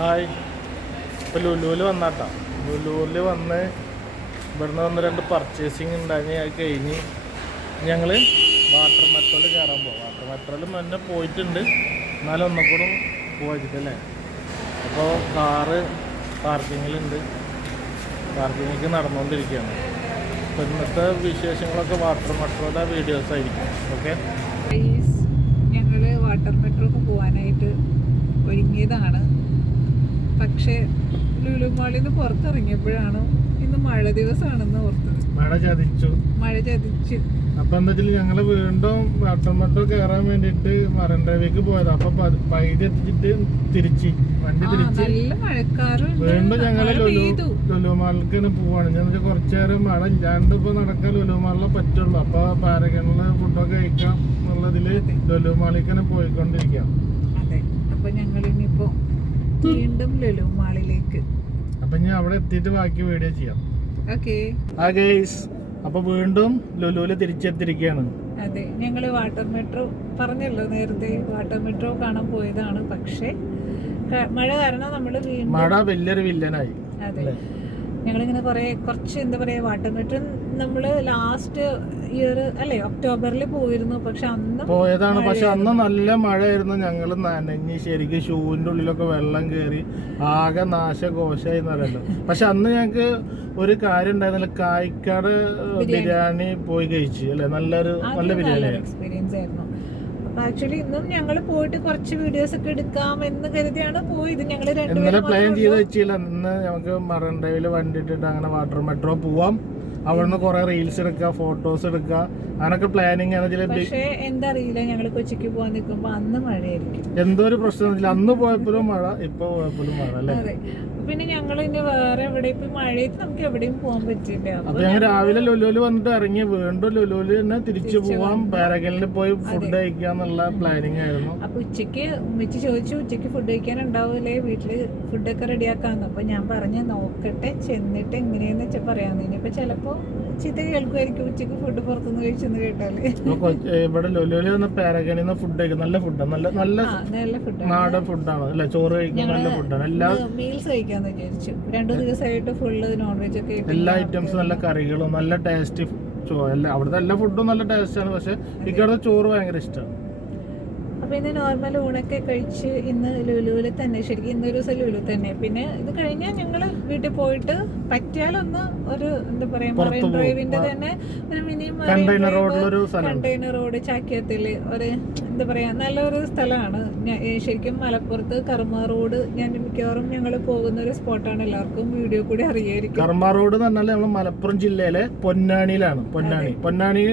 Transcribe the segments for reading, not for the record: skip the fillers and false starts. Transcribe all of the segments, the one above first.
Hi. ഇപ്പോൾ ലുലുവിൽ വന്നാട്ടോ. ലുലുവിൽ വന്ന് ഇവിടുന്ന് വന്ന് 2 പർച്ചേസിങ് ഉണ്ടായി. അത് കഴിഞ്ഞ് ഞങ്ങൾ വാട്ടർ മെട്രോയിൽ കയറാൻ പോകും. വാട്ടർ മെട്രോയിൽ മുന്നേ പോയിട്ടുണ്ട്, എന്നാലും ഒന്നുകൂടെ പോയിട്ടല്ലേ. അപ്പോൾ കാറ് പാർക്കിങ്ങിലുണ്ട്, പാർക്കിങ്ങിലേക്ക് നടന്നുകൊണ്ടിരിക്കുകയാണ്. അപ്പോൾ ഇന്നത്തെ വിശേഷങ്ങളൊക്കെ വാട്ടർ മെട്രോയുടെ വീഡിയോസ് ആയിരിക്കും. ഓക്കെ, ഞങ്ങൾ വാട്ടർ മെട്രോക്ക് പോകാനായിട്ട് ഒരുങ്ങിയതാണ്. പക്ഷേ ലുലു മാളിൽ നിന്ന് പുറത്തിറങ്ങിയപ്പോഴാണ് ഇന്ന് മഴ ദിവസമാണെന്ന് ഓർത്തത്. മഴ ചതിച്ചു. അപ്പൊ എന്താ വെച്ചാൽ ഞങ്ങള് വീണ്ടും വാട്ടർ മെട്രോ കയറാൻ വേണ്ടിട്ട് മറൈൻ ഡ്രൈവിലേക്ക് പോയത്. അപ്പൊ പൈതി എത്തിച്ചിട്ട് വണ്ടി തിരിച്ച് വീണ്ടും ഞങ്ങള് ലുലു മാളിലേക്ക് തന്നെ പോവാണ്. ഞാൻ കുറച്ചു നേരം മഴ ഇല്ലാണ്ട് ഇപ്പൊ നടക്കാൻ ലുലു മാളിലെ പറ്റുള്ളൂ. അപ്പൊ പാരഗണില് ഫുഡൊക്കെ കഴിക്കാം എന്നുള്ളതില് ലുലു മാളിലേക്ക് തന്നെ പോയിക്കൊണ്ടിരിക്കാം. അതെ, അപ്പൊ ഞങ്ങൾ ഇനിയിപ്പോ വീണ്ടും ലുലു മാളിലേക്ക്. അപ്പൊ ഞാൻ അവിടെ എത്തിയിട്ട് ബാക്കി വീഡിയോ ചെയ്യാം. ഓക്കെ. അപ്പൊ വീണ്ടും ലുലുവില് തിരിച്ചെത്തിരിക്കുകയാണ്. അതെ, ഞങ്ങള് വാട്ടർ മെട്രോ പറഞ്ഞല്ലോ നേരത്തെ, വാട്ടർ മെട്രോ കാണാൻ പോയതാണ്. പക്ഷെ മഴ കാരണം നമ്മള് മഴ വലിയൊരു വില്ലനായി. അതെ, ഞങ്ങളിങ്ങനെ കുറച്ച് എന്താ പറയാ, വാട്ടർ മെട്രോ നമ്മള് ലാസ്റ്റ് ഇയർ അല്ലെ ഒക്ടോബറിൽ പോയിരുന്നു. പക്ഷെ അന്ന് പോയതാണ്. പക്ഷെ അന്ന് നല്ല മഴയായിരുന്നു. ഞങ്ങള് നനഞ്ഞ് ശരിക്കും ഷൂവിന്റെ ഉള്ളിലൊക്കെ വെള്ളം കയറി ആകെ നാശകോശമായി എന്നല്ലോ. പക്ഷെ അന്ന് ഞങ്ങക്ക് ഒരു കാര്യം ഉണ്ടായിരുന്നില്ല, കായ്ക്കാട് ബിരിയാണി പോയി കഴിച്ചു അല്ലെ. നല്ല ബിരിയാണി എക്സ്പീരിയൻസ് ആയിരുന്നു. അപ്പൊ ആക്ച്വലി ഇന്നും ഞങ്ങൾ പോയിട്ട് കുറച്ച് വീഡിയോസ് ഒക്കെ എടുക്കാം എന്ന് കരുതിയാണ് പോയത്. ഞങ്ങള് ഇന്നലെ പ്ലാൻ ചെയ്ത് വെച്ചില്ല. ഇന്ന് നമുക്ക് മറൈൻ ഡ്രൈവില് വണ്ടി ഇട്ടിട്ട് അങ്ങനെ വാട്ടർ മെട്രോ പോവാം, അവിടുന്ന് കുറെ റീൽസ് എടുക്കുക, ഫോട്ടോസ് എടുക്കുക, അങ്ങനൊക്കെ പ്ലാനിങ് ആണ്. പക്ഷേ എന്താ അറിയില്ല, ഞങ്ങള് കൊച്ചിക്ക് പോകാൻ നിൽക്കുമ്പോ അന്ന് മഴയായിരിക്കും. എന്തോ ഒരു പ്രശ്നം, അന്ന് പോയപ്പോഴും മഴ, ഇപ്പൊ പോയപ്പോഴും മഴ അല്ലേ. പിന്നെ ഞങ്ങൾ ഇനി വേറെ എവിടെ ഇപ്പൊ മഴയത്ത് നമുക്ക് എവിടെയും പോകാൻ പറ്റില്ല. അപ്പൊ ഞങ്ങൾ രാവിലെ ലുലുവില് വന്നിട്ട് ഇറങ്ങി വീണ്ടും ലുലുവില് തന്നെ തിരിച്ചു പോവാം, പാരഗണിൽ പോയി ഫുഡ് കഴിക്കാന്നുള്ള പ്ലാനിങ് ആയിരുന്നു. അപ്പൊ ഉച്ചക്ക് ഉമ്മച്ചി ചോദിച്ചു, ഉച്ചക്ക് ഫുഡ് കഴിക്കാൻ ഉണ്ടാവൂലേ, വീട്ടില് ഫുഡൊക്കെ റെഡിയാക്കാന്ന്. അപ്പൊ ഞാൻ പറഞ്ഞു നോക്കട്ടെ, ചെന്നിട്ട് എങ്ങനെയാന്ന് വെച്ചാൽ പറയാന്ന്. ഇനിയിപ്പോ ചിലപ്പോ ചീത്ത കേൾക്കുമായിരിക്കും, ഉച്ചക്ക് ഫുഡ് പുറത്തുനിന്ന് കഴിച്ചെന്ന് കേട്ടാല്. ഇവിടെ ലുലുവില് വന്ന് പാരഗണിൽ നിന്ന് ഫുഡ് കഴിക്കും. നല്ല ഫുഡാണ്, നല്ല ഫുഡ്, നാടൻ ഫുഡാണ് അല്ലെ. ചോറ് കഴിക്കാൻ നല്ല ഫുഡാണ്. എല്ലാ മീൽസ് കഴിക്കാന്ന് വിചാരിച്ചു. 2 ദിവസമായിട്ട് ഫുള്ള് നോൺ വെജ് ഒക്കെ, എല്ലാ ഐറ്റംസും, നല്ല കറികളും, നല്ല ടേസ്റ്റ്. അവിടുത്തെ എല്ലാ ഫുഡും നല്ല ടേസ്റ്റാണ്. പക്ഷെ ഇക്കടുത്തെ ചോറ് ഭയങ്കര ഇഷ്ടമാണ്. അപ്പൊ ഇന്ന് നോർമൽ ഊണൊക്കെ കഴിച്ച് ഇന്ന് ലുലുവില് തന്നെ, ശരിക്കും ഇന്നൊരു ദിവസം ലുലു തന്നെ. പിന്നെ ഇത് കഴിഞ്ഞാൽ ഞങ്ങള് വീട്ടിൽ പോയിട്ട് പറ്റിയാലൊന്ന് ഒരു എന്താ പറയാ, മറൈൻ ഡ്രൈവിന്റെ തന്നെ ഒരു മിനി കണ്ടെയ്നർ റോഡ് ചാക്യാത്തില് ഒരു എന്താ പറയാ നല്ലൊരു സ്ഥലമാണ്. ശരിക്കും മലപ്പുറത്ത് കർമ്മ റോഡ് ഞാൻ മിക്കവാറും ഞങ്ങൾ പോകുന്ന ഒരു സ്പോട്ടാണ്. എല്ലാവർക്കും വീഡിയോ കൂടി അറിയായിരിക്കും. കർമ്മ റോഡ് എന്ന് പറഞ്ഞാൽ നമ്മൾ മലപ്പുറം ജില്ലയിലെ പൊന്നാനിയിലാണ്. പൊന്നാനി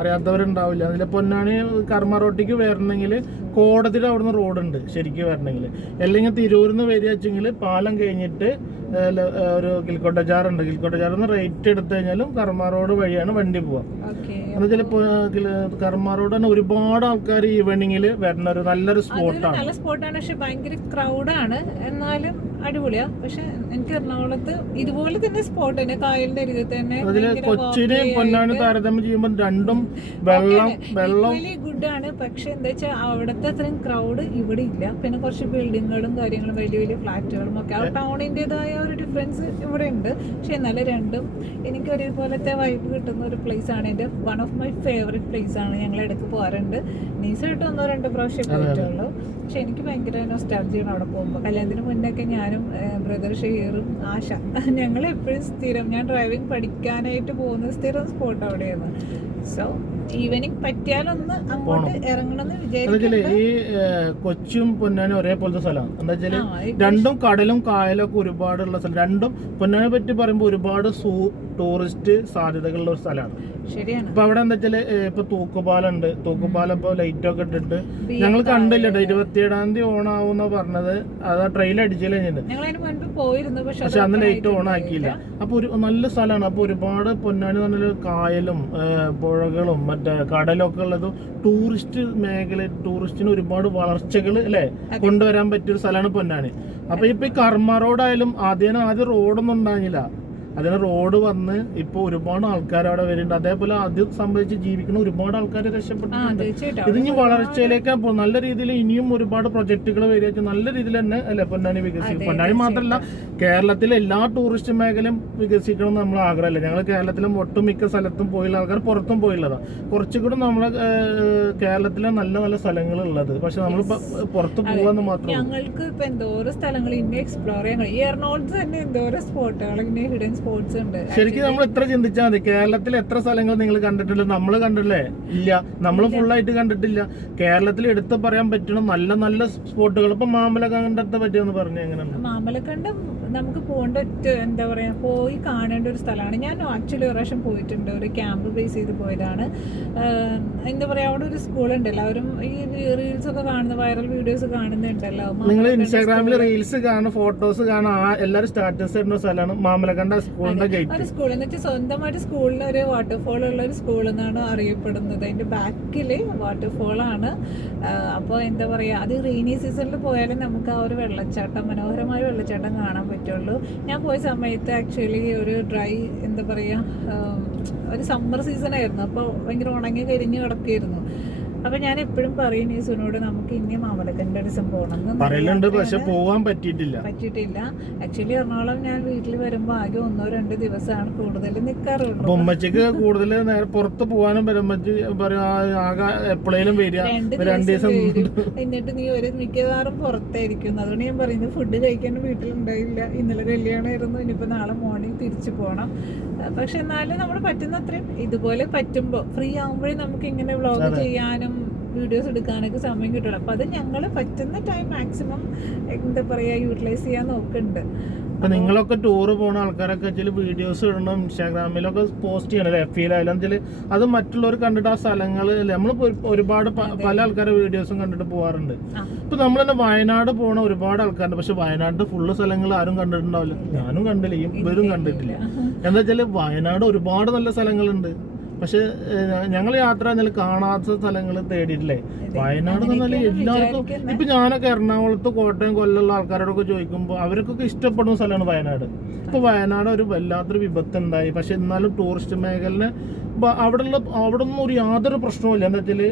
അറിയാത്തവരുണ്ടാവില്ല. അതിലെ പൊന്നാനി കർമ്മ റോട്ടിക്ക് വരണമെങ്കിൽ കോടതിയുടെ അവിടുന്ന് റോഡുണ്ട് ശരിക്കും വരണമെങ്കിൽ. അല്ലെങ്കിൽ തിരൂരിൽ നിന്ന് വരിക വെച്ചെങ്കിൽ പാലം കഴിഞ്ഞിട്ട് ഒരു കിൽക്കോട്ടച്ചാറുണ്ട്. കിൽക്കോട്ടച്ചാറിന്ന് റേറ്റ് എടുത്തു കഴിഞ്ഞാലും കർമ്മ റോഡ് വഴിയാണ് വണ്ടി പോവാം. എന്നുവെച്ചാൽ കർമ്മ റോഡ് തന്നെ ഒരുപാട് ആൾക്കാർ ഈവനിങ്ങിൽ വരുന്ന ഒരു നല്ലൊരു സ്പോട്ടാണ്. നല്ല സ്പോട്ടാണ്, പക്ഷെ ഭയങ്കര ക്രൗഡാണ്. എന്നാലും അടിപൊളിയാ. പക്ഷെ എനിക്ക് എറണാകുളത്ത് ഇതുപോലെ തന്നെ സ്പോട്ട് തന്നെ, കായലിന്റെ അരികത്ത് തന്നെ. കൊച്ചിന് പൊന്നാനി താരതമ്യം ചെയ്യുമ്പോൾ രണ്ടും വെള്ളം ഗുഡാണ്. പക്ഷെ എന്താ വെച്ചാൽ അവിടുത്തെ അത്രയും ക്രൗഡ് ഇവിടെ ഇല്ല. പിന്നെ കുറച്ച് ബിൽഡിങ്ങുകളും കാര്യങ്ങളും, വലിയ വലിയ ഫ്ലാറ്റുകളും ഒക്കെ, ആ ടൗണിൻ്റെതായ ഒരു ഡിഫറൻസ് ഇവിടെ ഉണ്ട്. പക്ഷെ എന്നാലും രണ്ടും എനിക്ക് ഒരേപോലത്തെ വൈബ് കിട്ടുന്ന ഒരു പ്ലേസ് ആണ്. എൻ്റെ one of my favourite place ആണ്. ഞങ്ങൾ ഇടയ്ക്ക് പോകാറുണ്ട്. നൈസായിട്ട് 1-2 പ്രാവശ്യം പോയിട്ടുള്ളൂ. പക്ഷെ എനിക്ക് ഭയങ്കര നൊസ്റ്റാൾജിയാണ് അവിടെ പോകുമ്പോൾ. കല്യാണത്തിന് മുന്നൊക്കെ ഞാനും ബ്രദർ ഷെയറും ആശ ഞങ്ങൾ എപ്പോഴും സ്ഥിരം, ഞാൻ ഡ്രൈവിംഗ് പഠിക്കാനായിട്ട് പോകുന്ന സ്ഥിരം സ്പോട്ട് അവിടെയാണ്. സോ ഈവനിങ് പറ്റിയാലൊന്ന് അങ്ങോട്ട് ഇറങ്ങണമെന്ന് വിചാരിച്ചു. ഈ കൊച്ചും പൊന്നാനും ഒരേപോലത്തെ സ്ഥലമാണ്. എന്താ വെച്ചാല് രണ്ടും കടലും കായലും ഒക്കെ ഒരുപാടുള്ള സ്ഥലം. രണ്ടും പൊന്നാനെ പറ്റി പറയുമ്പോൾ ഒരുപാട് ടൂറിസ്റ്റ് സാധ്യതകളുള്ള ഒരു സ്ഥലമാണ്. ശരിയാണ്. അപ്പൊ അവിടെ എന്താ വെച്ചാല് ഇപ്പൊ തൂക്കുപാലം ഉണ്ട്. തൂക്കുപാലം ഇപ്പൊ ലൈറ്റൊക്കെ ഇട്ടിട്ട് ഞങ്ങൾ കണ്ടില്ല. 27-ാം തീയതി ഓണാവുന്ന പറഞ്ഞത്. അത് ട്രെയിൻ അടിച്ചില്ല പക്ഷെ അന്ന് ലൈറ്റ് ഓൺ ആക്കിയില്ല. അപ്പൊ ഒരു നല്ല സ്ഥലമാണ്. അപ്പൊ ഒരുപാട് പൊന്നാനി പറഞ്ഞ കായലും പുഴകളും മറ്റേ കടലൊക്കെ ഉള്ളതും ടൂറിസ്റ്റ് മേഖല, ടൂറിസ്റ്റിന് ഒരുപാട് വളർച്ചകൾ അല്ലെ കൊണ്ടുവരാൻ പറ്റിയൊരു സ്ഥലമാണ് പൊന്നാനി. അപ്പൊ ഇപ്പൊ ഈ കർമ്മ റോഡായാലും ആദ്യം റോഡൊന്നും ഉണ്ടായിരുന്നില്ല. അതിന് റോഡ് വന്ന് ഇപ്പൊ ഒരുപാട് ആൾക്കാർ അവിടെ വരുന്നുണ്ട്. അതേപോലെ അത് സംബന്ധിച്ച് ജീവിക്കുന്ന ഒരുപാട് ആൾക്കാർ രക്ഷപ്പെട്ടിട്ടുണ്ട്. ഇതിന് വളർച്ചയിലേക്കാണ് പോകും. നല്ല രീതിയിൽ ഇനിയും ഒരുപാട് പ്രൊജക്ടുകൾ വരിക നല്ല രീതിയിൽ തന്നെ അല്ലെ പൊന്നാനി വികസിക്കും. പൊന്നാനി മാത്രമല്ല കേരളത്തിലെ എല്ലാ ടൂറിസ്റ്റ് മേഖലയും വികസിക്കണം എന്ന് നമ്മൾ ആഗ്രഹമല്ല. ഞങ്ങൾ കേരളത്തിലെ ഒട്ടുമിക്ക സ്ഥലത്തും പോയുള്ള ആൾക്കാർ പുറത്തും പോയുള്ളതാണ്. കുറച്ചുകൂടി നമ്മളെ കേരളത്തിലെ നല്ല നല്ല സ്ഥലങ്ങൾ ഉള്ളത്. പക്ഷെ നമ്മൾ പുറത്ത് പോകാന്ന് മാത്രം. ഞങ്ങൾക്ക് ഇപ്പൊ എന്തോരം സ്ഥലങ്ങൾ ഇനി എക്സ്പ്ലോർ ചെയ്യാൻ കഴിയും. എറണാകുളത്ത് തന്നെ എന്തോരം സ്പോട്ടുകൾ ഇങ്ങനെ ഹിഡൻ സ്പോട്ട്സ് ഉണ്ട്. ശരിക്കും നമ്മൾ എത്ര ചിന്തിച്ചാൽ മതി. കേരളത്തിൽ എത്ര സ്ഥലങ്ങൾ നിങ്ങൾ കണ്ടിട്ടില്ല? നമ്മൾ കണ്ടില്ലേ? ഇല്ല, നമ്മൾ ഫുള്ളായിട്ട് കണ്ടിട്ടില്ല. കേരളത്തിൽ എടുത്ത് പറയാൻ പറ്റുന്ന നല്ല നല്ല സ്പോട്ടുകൾ ഇപ്പൊ മാമലക്കണ്ടത്തെ പറ്റിയെന്ന് പറഞ്ഞു. എങ്ങനെയാണ് മാമലക്കണ്ടം നമുക്ക് പോകേണ്ട എന്താ പറയാ പോയി കാണേണ്ട ഒരു സ്ഥലമാണ്. ഞാൻ ആക്ച്വലി ഒരു പ്രാവശ്യം പോയിട്ടുണ്ട്. ഒരു ക്യാമ്പ് ബേസ് ചെയ്ത് പോയതാണ്. എന്താ പറയാ അവിടെ ഒരു സ്കൂൾ ഉണ്ട്. എല്ലാവരും ഈ റീൽസ് ഒക്കെ കാണുന്ന വൈറൽ വീഡിയോസ് കാണുന്നുണ്ടല്ലോ. നിങ്ങൾ ഇൻസ്റ്റാഗ്രാമിൽ റീൽസ് കാണും, ഫോട്ടോസ് കാണും, എല്ലാവരും സ്റ്റാറ്റസ് ഇടുന്ന സ്ഥലമാണ് മാമലക്കണ്ട സ്കൂളിന്റെ ഗേറ്റ്. ഒരു സ്കൂൾ എന്ന് വെച്ചാൽ സ്വന്തമായിട്ട് സ്കൂളിൽ ഒരു വാട്ടർഫോൾ ഉള്ള ഒരു സ്കൂൾ എന്നാണ് അറിയപ്പെടുന്നത്. അതിന്റെ ബാക്കില് വാട്ടർഫോൾ ആണ്. അപ്പോൾ എന്താ പറയാ അത് റെയിനി സീസണിൽ പോയാലും നമുക്ക് ആ ഒരു വെള്ളച്ചാട്ടം, മനോഹരമായ വെള്ളച്ചാട്ടം കാണാൻ പറ്റുള്ളൂ. ഞാൻ പോയ സമയത്ത് ആക്ച്വലി ഒരു ഡ്രൈ എന്താ പറയാ ഒരു സമ്മർ സീസൺ ആയിരുന്നു. അപ്പോൾ ഭയങ്കര ഉണങ്ങി കരിഞ്ഞ് കിടക്കുകയായിരുന്നു. അപ്പൊ ഞാൻ എപ്പോഴും പറയും ഈസുനോട് നമുക്ക് ഇനി മാമലക്കൻ്റെ ഒരു ദിവസം പോകണം പറയലുണ്ട്. പക്ഷെ പോവാൻ പറ്റിയിട്ടില്ല. ആക്ച്വലി എറണാകുളം ഞാൻ വീട്ടിൽ വരുമ്പോ ആകെ 1-2 ദിവസമാണ് കൂടുതൽ നിൽക്കാറുള്ളൂ. ഉമ്മച്ചക്ക് കൂടുതൽ നേരെ പുറത്ത് പോകാനും വരുമ്പോ ആകെ എപ്പോഴേലും വരിക 2 ദിവസം. എന്നിട്ട് നീ മിക്കവാറും പുറത്തായിരിക്കും. അതുകൊണ്ട് ഞാൻ പറയുന്നത് ഫുഡ് കഴിക്കാൻ വീട്ടിലുണ്ടായില്ല. ഇന്നലെ കല്യാണമായിരുന്നു. ഇനിയിപ്പോ നാളെ മോർണിംഗ് തിരിച്ചു പോകണം. പക്ഷെ എന്നാലും നമ്മൾ പറ്റുന്ന അത്രയും ഇതുപോലെ പറ്റുമ്പോ ഫ്രീ ആകുമ്പോഴേ നമുക്ക് ഇങ്ങനെ വ്ളോഗ് ചെയ്യാനും വീഡിയോസ് എടുക്കാനൊക്കെ സമയം കിട്ടുള്ളൂ. അപ്പൊ അത് ഞങ്ങൾ പറ്റുന്ന ടൈം മാക്സിമം എന്താ പറയാ യൂട്ടിലൈസ് ചെയ്യാൻ നോക്കുന്നുണ്ട്. ഇപ്പൊ നിങ്ങളൊക്കെ ടൂറ് പോണ ആൾക്കാരൊക്കെ വെച്ചാൽ വീഡിയോസ് ഇടണം, ഇൻസ്റ്റാഗ്രാമിലൊക്കെ പോസ്റ്റ് ചെയ്യണം, എഫിയിലായാലും അത് മറ്റുള്ളവർ കണ്ടിട്ട് ആ സ്ഥലങ്ങൾ നമ്മൾ ഒരുപാട് പല ആൾക്കാരുടെ വീഡിയോസും കണ്ടിട്ട് പോകാറുണ്ട്. ഇപ്പൊ നമ്മൾ തന്നെ വയനാട് പോണ ഒരുപാട് ആൾക്കാരുണ്ട്. പക്ഷെ വയനാട് ഫുള്ള് സ്ഥലങ്ങൾ ആരും കണ്ടിട്ടുണ്ടാവില്ല. ഞാനും കണ്ടില്ല, ഇവരും കണ്ടിട്ടില്ല. എന്താ വെച്ചാല് വയനാട് ഒരുപാട് നല്ല സ്ഥലങ്ങളുണ്ട്. പക്ഷെ ഞങ്ങൾ യാത്ര എന്നാൽ കാണാത്ത സ്ഥലങ്ങൾ തേടിയിട്ടില്ലേ. വയനാട് എന്ന് പറഞ്ഞാൽ എല്ലാവർക്കും ഇപ്പൊ ഞാനൊക്കെ എറണാകുളത്ത്, കോട്ടയം, കൊല്ലമുള്ള ആൾക്കാരോടൊക്കെ ചോദിക്കുമ്പോൾ അവർക്കൊക്കെ ഇഷ്ടപ്പെടുന്ന സ്ഥലമാണ് വയനാട്. ഇപ്പൊ വയനാട് ഒരു വല്ലാത്തൊരു വിപത്ത് ഉണ്ടായി. പക്ഷെ എന്നാലും ടൂറിസ്റ്റ് മേഖലനെ അവിടെ ഒന്നും ഒരു യാതൊരു പ്രശ്നവും എന്താ വെച്ചാല്.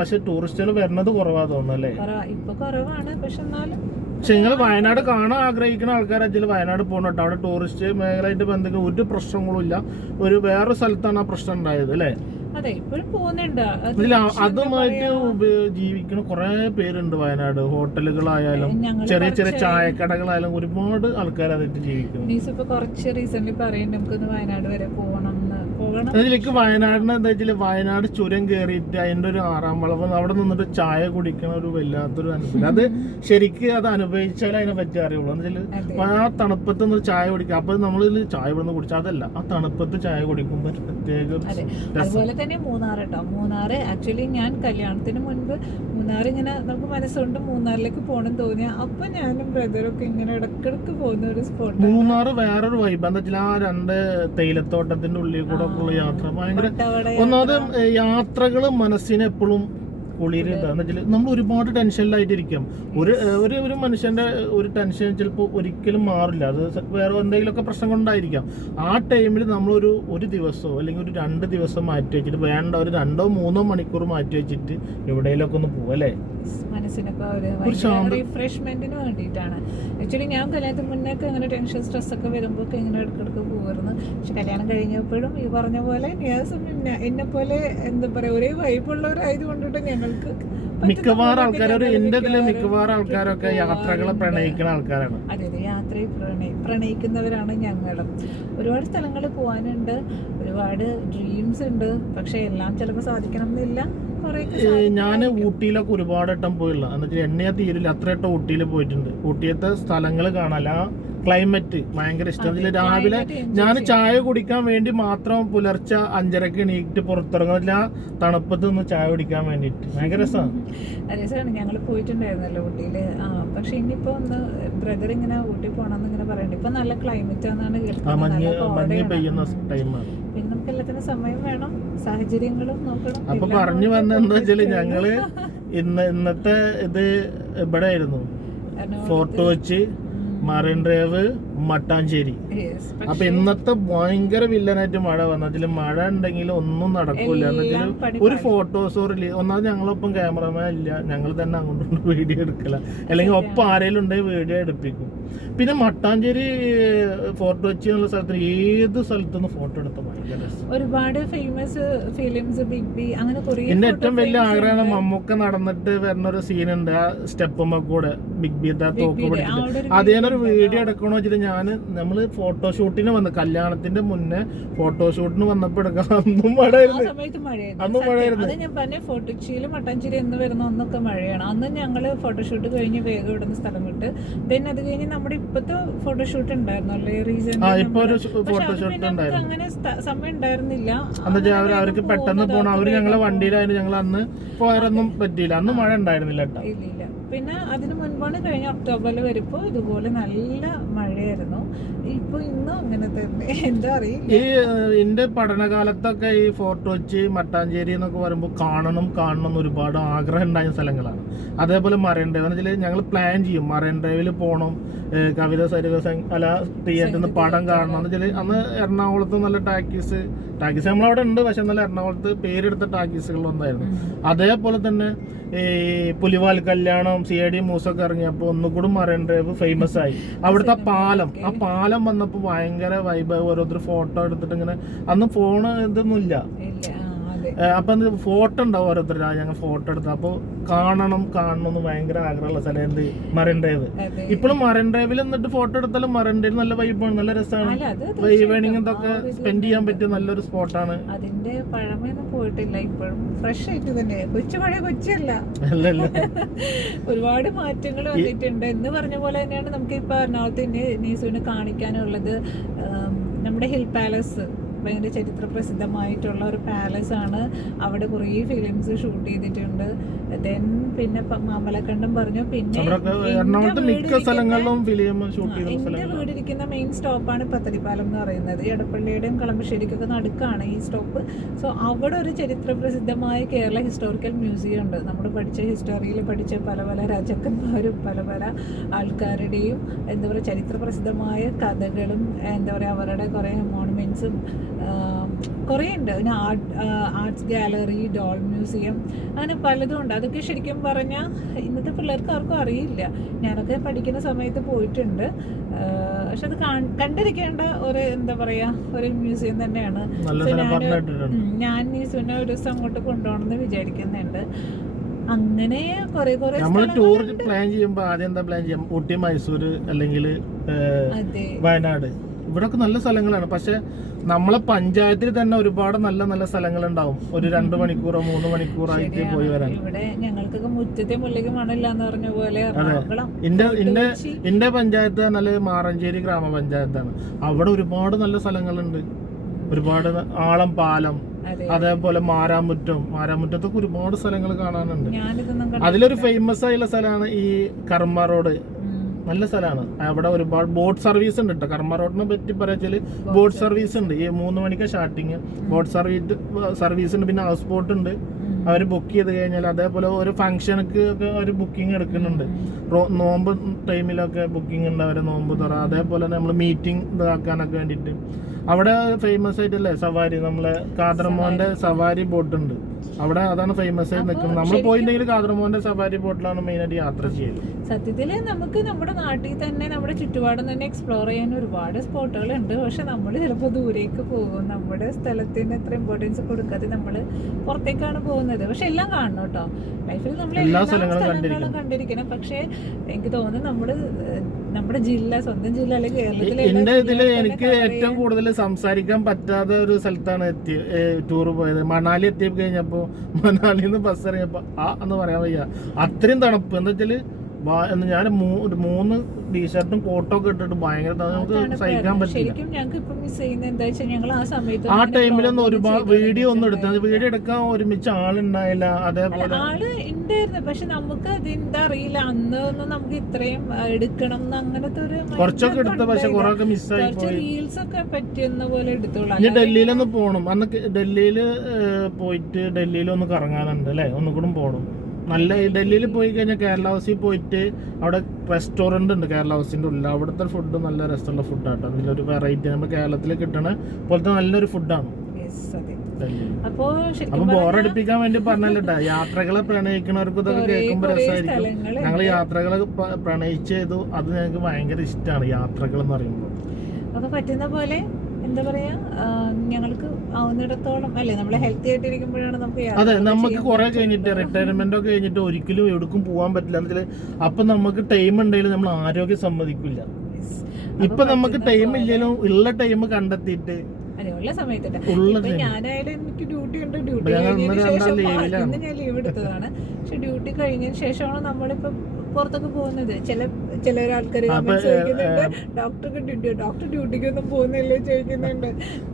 പക്ഷെ ടൂറിസ്റ്റുകൾ വരുന്നത് കുറവാ തോന്നുന്നല്ലേ? ഇപ്പൊ കുറവാണ്. പക്ഷെ എന്നാലും പക്ഷെ നിങ്ങൾ വയനാട് കാണാൻ ആഗ്രഹിക്കുന്ന ആൾക്കാരാച്ചാൽ വയനാട് പോകണം കേട്ടോ. അവിടെ ടൂറിസ്റ്റ് മേഖലയായിട്ട് ബന്ധപ്പെട്ട ഒരു പ്രശ്നങ്ങളും ഇല്ല. ഒരു വേറെ സ്ഥലത്താണ് ആ പ്രശ്നം ഉണ്ടായത് അല്ലേ? അതെ, ഇപ്പോഴും പോകുന്നുണ്ട്. അതുമായിട്ട് ജീവിക്കുന്ന കുറെ പേരുണ്ട് വയനാട്. ഹോട്ടലുകളായാലും ചെറിയ ചെറിയ ചായക്കടകളായാലും ഒരുപാട് ആൾക്കാർ അതായിട്ട് ജീവിക്കുന്നു. ഇപ്പൊ കുറച്ച് റീസെന്റ് പറയുന്നുണ്ട് നമുക്കൊന്ന് വയനാട് വരെ പോകണം. അതിലേക്ക് വയനാടിന് എന്താ വെച്ചാൽ വയനാട് ചുരം കയറിയിട്ട് അതിന്റെ ഒരു 6ാം വളവ് അവിടെ നിന്നിട്ട് ചായ കുടിക്കണ ഒരു വല്ലാത്തൊരു അനുഭവം. അത് ശരിക്കും അത് അനുഭവിച്ചാലേ അതിനെ പറ്റി അറിയുള്ളൂ. എന്ന് വെച്ചാൽ ആ തണുപ്പത്ത് നിന്ന് ചായ കുടിക്കുക. അപ്പൊ നമ്മളിൽ ചായ ഇവിടെ നിന്ന് കുടിച്ചാൽ അതല്ല, ആ തണുപ്പത്ത് ചായ കുടിക്കുമ്പോൾ പ്രത്യേക. അതുപോലെ തന്നെ മൂന്നാർ കേട്ടോ. മൂന്നാർ ആക്ച്വലി ഞാൻ കല്യാണത്തിന് മുൻപ് മൂന്നാർ ഇങ്ങനെ നമുക്ക് മനസ്സുകൊണ്ട് മൂന്നാറിലേക്ക് പോകണം തോന്നിയ അപ്പൊ ഞാനും ബ്രദറൊക്കെ ഇങ്ങനെ ഇടക്കിടക്ക് പോകുന്ന ഒരു സ്പോട്ട്. മൂന്നാർ വേറൊരു വൈബ്. എന്താ വെച്ചാൽ ആ 2 തേയിലത്തോട്ടത്തിന്റെ ഉള്ളിൽ കൂടെ ഉള്ള യാത്ര ഭയങ്കര. ഒന്നാമത് യാത്രകള് മനസ്സിനെ എപ്പോഴും കുളിരുതാ. എന്ന് വെച്ചാൽ നമ്മൾ ഒരുപാട് ടെൻഷനിലായിട്ടിരിക്കും. ഒരു മനുഷ്യന്റെ ഒരു ടെൻഷൻ ചിലപ്പോൾ ഒരിക്കലും മാറില്ല. അത് വേറെ എന്തെങ്കിലുമൊക്കെ പ്രശ്നം കൊണ്ടായിരിക്കാം. ആ ടൈമിൽ നമ്മൾ ഒരു ദിവസമോ അല്ലെങ്കിൽ ഒരു 2 ദിവസം മാറ്റി വെച്ചിട്ട് വേണ്ട ഒരു 2-3 മണിക്കൂർ മാറ്റി വെച്ചിട്ട് എവിടെയെങ്കിലൊക്കെ ഒന്ന് പോവാ അല്ലേ? മനസ്സിനൊക്കെ ഒരു റിഫ്രഷ്മെന്റിന് വേണ്ടിയിട്ടാണ്. ആക്ച്വലി ഞാൻ കല്യാണത്തിന് മുന്നേക്ക് അങ്ങനെ ടെൻഷൻ സ്ട്രെസ് ഒക്കെ വരുമ്പോൾ ഇങ്ങനെ ഇടയ്ക്കിടയ്ക്ക് പോകാറുണ്ട്. പക്ഷെ കല്യാണം കഴിഞ്ഞപ്പോഴും ഈ പറഞ്ഞ പോലെ എന്നെ പോലെ എന്താ പറയാ ഒരേ വൈബുള്ളവരായത് കൊണ്ടിട്ട് ഞങ്ങൾക്ക് മിക്കവാറും ആൾക്കാർ എന്റെ മിക്കവാറും ആൾക്കാരൊക്കെ യാത്രകളെ പ്രണയിക്കുന്ന ആൾക്കാരാണ്. അതെ, യാത്രയെ പ്രണയിക്കുന്നവരാണ് ഞങ്ങളും. ഒരുപാട് സ്ഥലങ്ങളിൽ പോകാനുണ്ട്, ഒരുപാട് ഡ്രീംസ് ഉണ്ട്. പക്ഷെ എല്ലാം ചിലപ്പോൾ സാധിക്കണം എന്നില്ല. ഞാൻ ഊട്ടിയിലൊക്കെ ഒരുപാട് വട്ടം പോയില്ല. എന്നുവെച്ചാൽ എണ്ണയാ തീരില്ല, അത്ര വട്ടം ഊട്ടിയിൽ പോയിട്ടുണ്ട്. ഊട്ടിയത്തെ സ്ഥലങ്ങൾ കാണാൻ ആ ക്ലൈമറ്റ് ഭയങ്കര ഇഷ്ടം. രാവിലെ ഞാൻ ചായ കുടിക്കാൻ വേണ്ടി മാത്രം പുലർച്ചെ 5:30 എണീറ്റ് പുറത്തിറങ്ങുന്നില്ല. ആ തണുപ്പത്ത് നിന്ന് ചായ കുടിക്കാൻ വേണ്ടിട്ട് ഭയങ്കര രസമാണ്. ഞങ്ങൾ പോയിട്ടുണ്ടായിരുന്നല്ലോ ഊട്ടിയില്. പക്ഷെ ഇനിയിപ്പോ ഒന്ന് ബ്രദർ ഇങ്ങനെ ഊട്ടി പോണെന്ന് ഇങ്ങനെ പറയണ്ട. ഇപ്പൊ നല്ല ക്ലൈമറ്റ് ആണെന്നാണ് കേൾക്കുന്നത്. പിന്നെ നമുക്ക് എല്ലാത്തിനും സമയം വേണം, സാഹചര്യങ്ങളും നോക്കണം. അപ്പൊ പറഞ്ഞു വന്നെന്താ വെച്ചാല് ഞങ്ങള് ഇന്നത്തെ ഇത് ഇവിടെ ആയിരുന്നു fort Kochi. Marine drive, Mattancherry. അപ്പൊ ഇന്നത്തെ ഭയങ്കര വില്ലനായിട്ട് മഴ വന്നതിൽ മഴ ഉണ്ടെങ്കിൽ ഒന്നും നടക്കൂല. എന്നുവെച്ചാൽ ഒരു ഫോട്ടോസോ ഒന്നാമത് ഞങ്ങളൊപ്പം ക്യാമറമാൻ ഇല്ല, ഞങ്ങൾ തന്നെ അങ്ങോട്ട് വീഡിയോ എടുക്കല, അല്ലെങ്കിൽ ഒപ്പം ആരെങ്കിലും ഉണ്ടെങ്കിൽ വീഡിയോ എടുപ്പിക്കും. പിന്നെ മട്ടാഞ്ചേരി ഫോർട്ട് കൊച്ചി എന്നുള്ള സ്ഥലത്തിന് ഏത് സ്ഥലത്തുനിന്ന് ഫോട്ടോ എടുത്ത ഭയങ്കര ഒരുപാട് ഫേമസ് ഫിലിംസ്, ബിഗ് ബി, അങ്ങനെ എന്റെ ഏറ്റവും വലിയ ആഗ്രഹമാണ് മമ്മൂക്ക നടന്നിട്ട് വരുന്ന ഒരു സീനുണ്ട് ആ സ്റ്റെപ്പുമ്പോ കൂടെ ബിഗ് ബി തോക്ക് പിടിച്ചിട്ട് അതേനൊരു വീഡിയോ എടുക്കണോ വെച്ചിട്ട് നമ്മള് ഫോട്ടോഷൂട്ടിന് വന്ന് കല്യാണത്തിന്റെ മുന്നേ ഫോട്ടോഷൂട്ടിന് വന്നപ്പോ എടുക്കാം. അന്നും മഴയായിരുന്നു. അന്നും മഴയായിരുന്നു. ഞാൻ പറഞ്ഞ ഫോർട്ടുച്ചിയിലും മട്ടാഞ്ചേരി എന്ന് വരുന്ന ഒന്നൊക്കെ മഴയാണ്. അന്ന് ഞങ്ങള് ഫോട്ടോഷൂട്ട് കഴിഞ്ഞ് വേഗം ഇടുന്ന സ്ഥലം വിട്ട് അത് കഴിഞ്ഞ് നമ്മുടെ ഇപ്പത്തെ ഫോട്ടോഷൂട്ട് ഉണ്ടായിരുന്നല്ലേ അങ്ങനെ സമയം ഉണ്ടായിരുന്നില്ല. അവർക്ക് പെട്ടെന്ന് പോകണം. അവര് ഞങ്ങളെ വണ്ടിയിലായിരുന്നു. ഞങ്ങൾ അന്ന് പോയാലൊന്നും പറ്റിയില്ല. അന്ന് മഴ ഉണ്ടായിരുന്നില്ല കേട്ടോ. ഇല്ല. പിന്നെ അതിന് മുൻപാണ് കഴിഞ്ഞ ഒക്ടോബറിൽ വരുമ്പോ ഇതുപോലെ നല്ല മഴയായിരുന്നു. ഇപ്പൊ ഇന്നും അങ്ങനെ തന്നെ, എന്താ അറിയില്ല. എന്റെ പഠനകാലത്തൊക്കെ ഈ ഫോർട്ട് കൊച്ചി, മട്ടാഞ്ചേരി എന്നൊക്കെ പറയുമ്പോൾ കാണണം ഒരുപാട് ആഗ്രഹം ഉണ്ടായ സ്ഥലങ്ങളാണ്. അതേപോലെ മറൈൻ ഡ്രൈവ് എന്ന് വെച്ചാൽ ഞങ്ങൾ പ്ലാൻ ചെയ്യും മറൈൻ ഡ്രൈവിൽ പോകണം, കവിത സരികല തിയേറ്ററിൽ നിന്ന് പടം കാണണം എന്ന് വെച്ചാൽ അന്ന് എറണാകുളത്ത് നല്ല ടാക്കീസ് നമ്മളവിടെ ഉണ്ട്. പക്ഷെ എന്നാലും എറണാകുളത്ത് പേരെടുത്ത ടാക്കീസുകളൊന്നായിരുന്നു. അതേപോലെ തന്നെ ഈ പുലിവാൽ കല്യാണം, CID മൂസൊക്കെ ഇറങ്ങിയപ്പോൾ ഒന്നുകൂടി മറൈൻ ഡ്രൈവ് ഫേമസ് ആയി. അവിടുത്തെ ആ പാലം വന്നപ്പോൾ ഭയങ്കര വൈബ്. ഓരോരുത്തർ ഫോട്ടോ എടുത്തിട്ട് ഇങ്ങനെ, അന്ന് ഫോണ് ഇതൊന്നും ഇല്ല. അപ്പൊ ഫോട്ടോ ഉണ്ടാവും ഓരോരുത്തർ. ഞങ്ങൾ ഫോട്ടോ എടുത്ത അപ്പോൾ കാണണം എന്ന് ഭയങ്കര ആഗ്രഹമുള്ള സ്ഥലം എന്ത് മറൈൻ ഡ്രൈവ്. ഇപ്പോഴും മറൈൻ ഡ്രൈവിൽ എന്നിട്ട് ഫോട്ടോ എടുത്താലും മറൈൻ ഡ്രൈവ് നല്ല വൈബാണ്, നല്ല രസമാണ്. ഈവനിങ് ഇതൊക്കെ സ്പെൻഡ് ചെയ്യാൻ പറ്റിയ നല്ലൊരു സ്പോട്ടാണ്. അതിന്റെ പഴമയൊന്നും പോയിട്ടില്ല, ഇപ്പോഴും ഫ്രഷ് ആയിട്ട് തന്നെ. കൊച്ചല്ല ഒരുപാട് മാറ്റങ്ങൾ വന്നിട്ടുണ്ട്. എന്ന് പറഞ്ഞ പോലെ തന്നെയാണ് നമുക്ക് ഇപ്പൊ എറണാകുളത്ത് നീസുവിന് കാണിക്കാനുള്ളത്. നമ്മുടെ ഹിൽ പാലസ് ഭയങ്കര ചരിത്ര പ്രസിദ്ധമായിട്ടുള്ള ഒരു പാലസ് ആണ്. അവിടെ കുറേ ഫിലിംസ് ഷൂട്ട് ചെയ്തിട്ടുണ്ട്. ദെൻ പിന്നെ മാമലക്കണ്ടം പറഞ്ഞു. പിന്നെ എന്റെ വീടിരിക്കുന്ന മെയിൻ സ്റ്റോപ്പാണ് പത്തടിപ്പാലം എന്ന് പറയുന്നത്. എടപ്പള്ളിയുടെയും കളമശ്ശേരിക്കൊക്കെ നടുക്കാണ് ഈ സ്റ്റോപ്പ്. സോ അവിടെ ഒരു ചരിത്ര പ്രസിദ്ധമായ കേരള ഹിസ്റ്റോറിക്കൽ മ്യൂസിയം ഉണ്ട്. നമ്മൾ പഠിച്ച ഹിസ്റ്ററിയിൽ പഠിച്ച പല രാജാക്കന്മാരും പല ആൾക്കാരുടെയും എന്താ പറയുക ചരിത്ര പ്രസിദ്ധമായ കഥകളും എന്താ പറയുക അവരുടെ കുറേ മോണുമെന്റ്സും കുറേ ഉണ്ട്. പിന്നെ ആർട്സ് ഗാലറി, ഡോൾ മ്യൂസിയം, അങ്ങനെ പലതും ഉണ്ട്. അതൊക്കെ ശരിക്കും പറഞ്ഞാൽ ഇന്നത്തെ പിള്ളേർക്ക് ആർക്കും അറിയില്ല. ഞാനൊക്കെ പഠിക്കുന്ന സമയത്ത് പോയിട്ടുണ്ട്. പക്ഷെ അത് കണ്ടിരിക്കേണ്ട ഒരു എന്താ പറയാ ഒരു മ്യൂസിയം തന്നെയാണ്. ഞാൻ ഈ സുന ഒരു ദിവസം അങ്ങോട്ട് കൊണ്ടുപോകണമെന്ന് വിചാരിക്കുന്നുണ്ട്. അങ്ങനെ കുറെ ടൂർ പ്ലാൻ ചെയ്യുമ്പോൾ ആദ്യം എന്താ പ്ലാൻ ചെയ്യാം? ഊട്ടി, മൈസൂർ അല്ലെങ്കിൽ വയനാട്. ഇവിടൊക്കെ നല്ല സ്ഥലങ്ങളാണ്. പക്ഷെ നമ്മളെ പഞ്ചായത്തിൽ തന്നെ ഒരുപാട് നല്ല സ്ഥലങ്ങളുണ്ടാവും. ഒരു 2 മണിക്കൂറോ 3 മണിക്കൂറോ ആയിട്ട് പോയി വരാൻ. ഇവിടെ ഞങ്ങൾക്കൊക്കെ മുറ്റത്തെ മുല്ലയ്ക്ക് മണില്ല എന്ന് പറഞ്ഞ പോലെ എന്റെ പഞ്ചായത്ത് നല്ല മാറഞ്ചേരി ഗ്രാമപഞ്ചായത്താണ്. അവിടെ ഒരുപാട് നല്ല സ്ഥലങ്ങളുണ്ട്. ഒരുപാട് ആളം പാലം, അതേപോലെ മാരാമുറ്റത്തൊക്കെ ഒരുപാട് സ്ഥലങ്ങൾ കാണാനുണ്ട്. അതിലൊരു ഫേമസ് ആയിട്ടുള്ള സ്ഥലമാണ് ഈ കർമ്മ റോഡ്. നല്ല സ്ഥലമാണ്. അവിടെ ഒരുപാട് ബോട്ട് സർവീസ് ഉണ്ട് കേട്ടോ. കർമ്മ റോഡിനെ പറ്റി പറയാച്ചാല് ബോട്ട് സർവീസ് ഉണ്ട്. ഈ 3 മണിക്ക് സ്റ്റാർട്ടിങ് ബോട്ട് സർവീസ് ഉണ്ട്. പിന്നെ ഹൗസ് ബോട്ട് ഉണ്ട്. അവർ ബുക്ക് ചെയ്ത് കഴിഞ്ഞാൽ അതേപോലെ ഒരു ഫംഗ്ഷനൊക്കെ ഒക്കെ അവർ ബുക്കിംഗ് എടുക്കുന്നുണ്ട്. നോമ്പ് ടൈമിലൊക്കെ ബുക്കിംഗ് ഉണ്ട്. അവരെ നോമ്പ് തുറ, അതേപോലെ നമ്മൾ മീറ്റിംഗ് ഇതാക്കാനൊക്കെ വേണ്ടിയിട്ട് അവിടെ ഫേമസ് ആയിട്ടല്ലേ സവാരി. നമ്മളെ കാതർമോന്റെ സവാരി ബോട്ട് ഉണ്ട് അവിടെ. അതാണ് ഫേമസ് ആയി നിൽക്കുന്നത്. നമ്മൾ പോയിട്ടുണ്ടെങ്കിൽ കാതർമോന്റെ സവാരി ബോട്ടിലാണ് മെയിനായിട്ട് യാത്ര ചെയ്യുന്നത്. സത്യത്തില് നമുക്ക് നമ്മുടെ നാട്ടിൽ തന്നെ നമ്മുടെ ചുറ്റുപാടും തന്നെ എക്സ്പ്ലോർ ചെയ്യാൻ ഒരുപാട് സ്പോട്ടുകൾ ഉണ്ട്. പക്ഷെ നമ്മൾ ചിലപ്പോൾ ദൂരേക്ക് പോകും. നമ്മുടെ സ്ഥലത്തിന് അത്ര ഇമ്പോർട്ടൻസ് കൊടുക്കാതെ നമ്മൾ പുറത്തേക്കാണ് പോകുന്നത്. പക്ഷെ എല്ലാം കാണണം കേട്ടോ. ലൈഫിൽ നമ്മൾ എല്ലാ സ്ഥലങ്ങളും കണ്ടിരിക്കണം. പക്ഷെ എനിക്ക് തോന്നുന്നു നമ്മുടെ സ്വന്തം ജില്ല അല്ലെങ്കിൽ കേരളത്തിലെ എനിക്ക് ഏറ്റവും കൂടുതൽ സംസാരിക്കാൻ പറ്റാത്ത ഒരു സ്ഥലത്താണ് ടൂർ പോയത്. മണാലി എത്തി കഴിഞ്ഞപ്പോ, മണാലിന്ന് ബസ് ഇറങ്ങിയപ്പോ എന്ന് പറയാൻ വയ്യ, അത്രയും തണുപ്പ്. എന്താ വെച്ചാല് ഞാൻ 3 ടീഷർട്ടും കോട്ടൊക്കെ ഇട്ടിട്ട് ഭയങ്കര നമുക്ക് സഹിക്കാൻ പറ്റില്ല. ആ ടൈമിലൊന്നും ഒരുപാട് വീഡിയോ ഒന്നും എടുത്തത്, വീഡിയോ എടുക്കാൻ ഒരുമിച്ച് ആളുണ്ടായില്ല. അതേപോലെ ആള് ഉണ്ടായിരുന്നു. പക്ഷെ നമുക്ക് അതെന്താ അറിയില്ല, അന്നൊന്നും നമുക്ക് ഇത്രയും എടുക്കണം അങ്ങനത്തെ ഒരു കുറച്ചൊക്കെ എടുത്ത. പക്ഷെ കുറെയൊക്കെ മിസ്സായി പോയി. റീൽസ് ഒക്കെ പറ്റിയെന്ന പോലെ എടുത്തോളാം. ഇനി ഡൽഹിയിലൊന്ന് പോകണം. അന്ന് ഡൽഹിയിൽ പോയിട്ട് ഡൽഹിയിലൊന്ന് കറങ്ങാനുണ്ട് അല്ലേ, ഒന്നുകൂടും പോകണം. നല്ല ഡൽഹിയിൽ പോയി കഴിഞ്ഞാൽ കേരള ഹൗസിൽ പോയിട്ട് അവിടെ റെസ്റ്റോറൻറ്റ് ഉണ്ട് കേരള ഹൗസിൻ്റെ ഉള്ളിൽ. അവിടുത്തെ ഫുഡ് നല്ല രസമുള്ള ഫുഡാട്ടോ. അതിലൊരു വെറൈറ്റി നമ്മൾ കേരളത്തിൽ കിട്ടണ പോലത്തെ നല്ലൊരു ഫുഡാണ് ഡൽഹിയിൽ. അപ്പോൾ ബോറടിപ്പിക്കാൻ വേണ്ടി പറഞ്ഞല്ലേട്ടാ, യാത്രകളെ പ്രണയിക്കുന്നവർക്ക് ഇതൊക്കെ കേൾക്കുമ്പോൾ രസമായിരിക്കും. ഞങ്ങൾ യാത്രകളെ പ്രണയിച്ച് ചെയ്തു, അത് ഞങ്ങൾക്ക് ഭയങ്കര ഇഷ്ടമാണ് യാത്രകൾ എന്ന് പറയുമ്പോൾ. അപ്പോൾ പറ്റുന്ന പോലെ എന്താ പറയാ, ഞങ്ങൾക്ക് ആവുന്നിടത്തോളം അല്ലേ, നമ്മൾ ഹെൽത്തി ആയിട്ടിരിക്കുമ്പോഴാണ് നമുക്ക് അതെ, നമുക്ക് കുറെ കഴിഞ്ഞിട്ട് റിട്ടയർമെന്റ് ഒക്കെ കഴിഞ്ഞിട്ട് ഒരിക്കലും എവിടേക്കും പോകാൻ പറ്റില്ല. എന്നുവെച്ചാൽ അപ്പൊ നമുക്ക് ടൈം ഉണ്ടെങ്കിലും നമ്മൾ ആരോഗ്യം സമ്മതിക്കില്ല. ഇപ്പൊ നമുക്ക് ടൈം ഇല്ലെങ്കിലും ഉള്ള ടൈം കണ്ടെത്തിയിട്ട് ഉള്ള സമയത്ത് ഉള്ള ഞാനായാലും എനിക്ക് ഡ്യൂട്ടി ഉണ്ട്. ഡ്യൂട്ടി കഴിഞ്ഞതിന് ശേഷം ഇന്ന് ഞാൻ ലീവ് എടുത്തതാണ്. പക്ഷെ ഡ്യൂട്ടി കഴിഞ്ഞതിന് ശേഷമാണ് നമ്മളിപ്പം പുറത്തൊക്കെ പോകുന്നത്. ചില ആൾക്കാർ ചോദിക്കുന്നുണ്ട്, ഡോക്ടർ ഡ്യൂട്ടിക്കൊന്നും പോകുന്നില്ലേ ചോദിക്കുന്നുണ്ട്.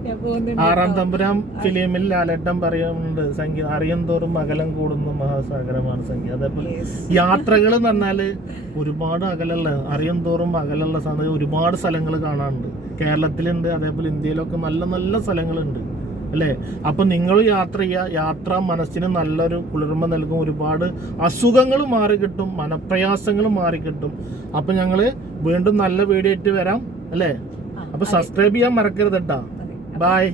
ഞാൻ പോകുന്നുണ്ട്. 6-ാം തമ്പുരാൻ ഫിലിമിൽ ലാലേട്ടൻ പറയുന്നുണ്ട്, സംഗീതം അറിയും തോറും അകലം കൂടുന്ന മഹാസാഗരമാണ് സംഗീതം. അതേപോലെ യാത്രകൾ എന്ന് പറഞ്ഞാല് ഒരുപാട് അകലുള്ള, അറിയും തോറും അകലുള്ള ഒരുപാട് സ്ഥലങ്ങൾ കാണാനുണ്ട്. കേരളത്തിലുണ്ട്, അതേപോലെ ഇന്ത്യയിലൊക്കെ നല്ല നല്ല സ്ഥലങ്ങളുണ്ട് അല്ലേ. അപ്പൊ നിങ്ങൾ യാത്ര ചെയ്യുക. യാത്ര മനസ്സിന് നല്ലൊരു കുളിർമ നൽകും. ഒരുപാട് അസുഖങ്ങൾ മാറിക്കിട്ടും, മനപ്രയാസങ്ങൾ മാറിക്കിട്ടും. അപ്പൊ ഞങ്ങള് വീണ്ടും നല്ല വീഡിയോ ആയിട്ട് വരാം അല്ലേ. അപ്പൊ സബ്സ്ക്രൈബ് ചെയ്യാൻ മറക്കരുത് കേട്ടാ. ബൈ.